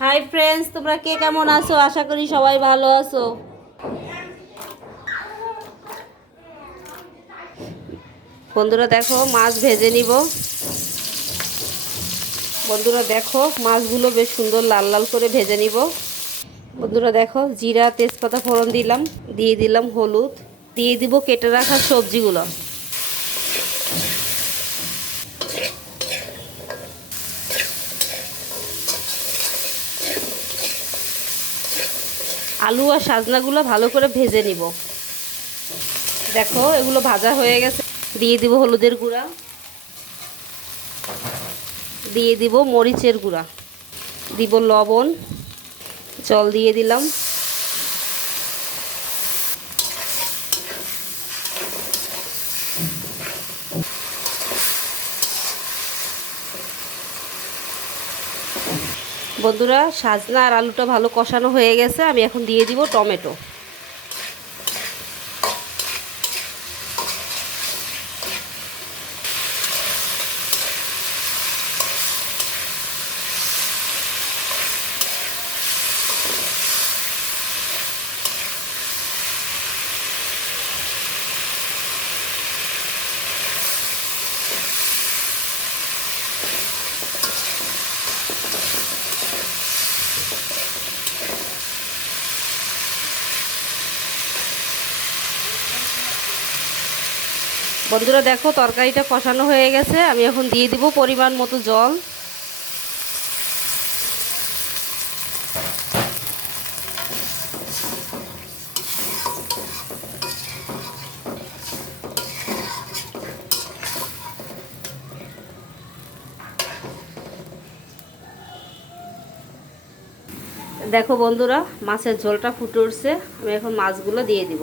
Hi friends তোমরা কে কেমন আছো? আশা করি সবাই ভালো আছো। বন্ধুরা, দেখো, মাছ ভেজে নিব। বন্ধুরা, দেখো, মাছগুলো বেশ সুন্দর লাল লাল করে ভেজে নিব। বন্ধুরা, দেখো, জিরা, তেজপাতা ফোড়ন দিলাম, দিয়ে দিলাম হলুদ। দিয়ে দিব কেটে রাখা সবজিগুলো। আলু আর সাজনাগুলো ভালো করে ভেজে নিব। দেখো, এগুলো ভাজা হয়ে গেছে। দিয়ে দিব হলুদের গুঁড়া। দিয়ে দিব মরিচের গুঁড়া। দিব লবণ। জল দিয়ে দিলাম। বন্ধুরা সাজনা আর আলুটা ভালো কষানো হয়ে গেছে। আমি এখন দিয়ে দিব টমেটো। বন্ধুরা দেখো, তরকারিটা কষানো হয়ে গেছে। আমি এখন দিয়ে দিব পরিমাণ মতো জল। দেখো বন্ধুরা, মাছের ঝোলটা ফুটে উঠছে। আমি এখন মাছগুলো দিয়ে দিব।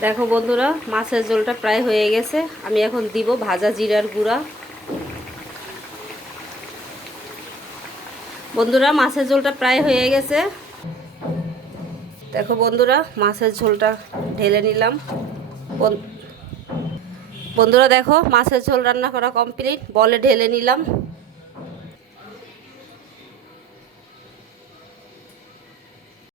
দেখো বন্ধুরা, মাছের ঝোলটা প্রায় হয়ে গেছে। আমি এখন দিব ভাজা জিরার গুঁড়া। বন্ধুরা, মাছের ঝোলটা প্রায় হয়ে গেছে। দেখো বন্ধুরা, মাছের ঝোলটা ঢেলে নিলাম। বন- বন্ধুরা, দেখো, মাছের ঝোল রান্না করা কমপ্লিট। বলে ঢেলে নিলাম।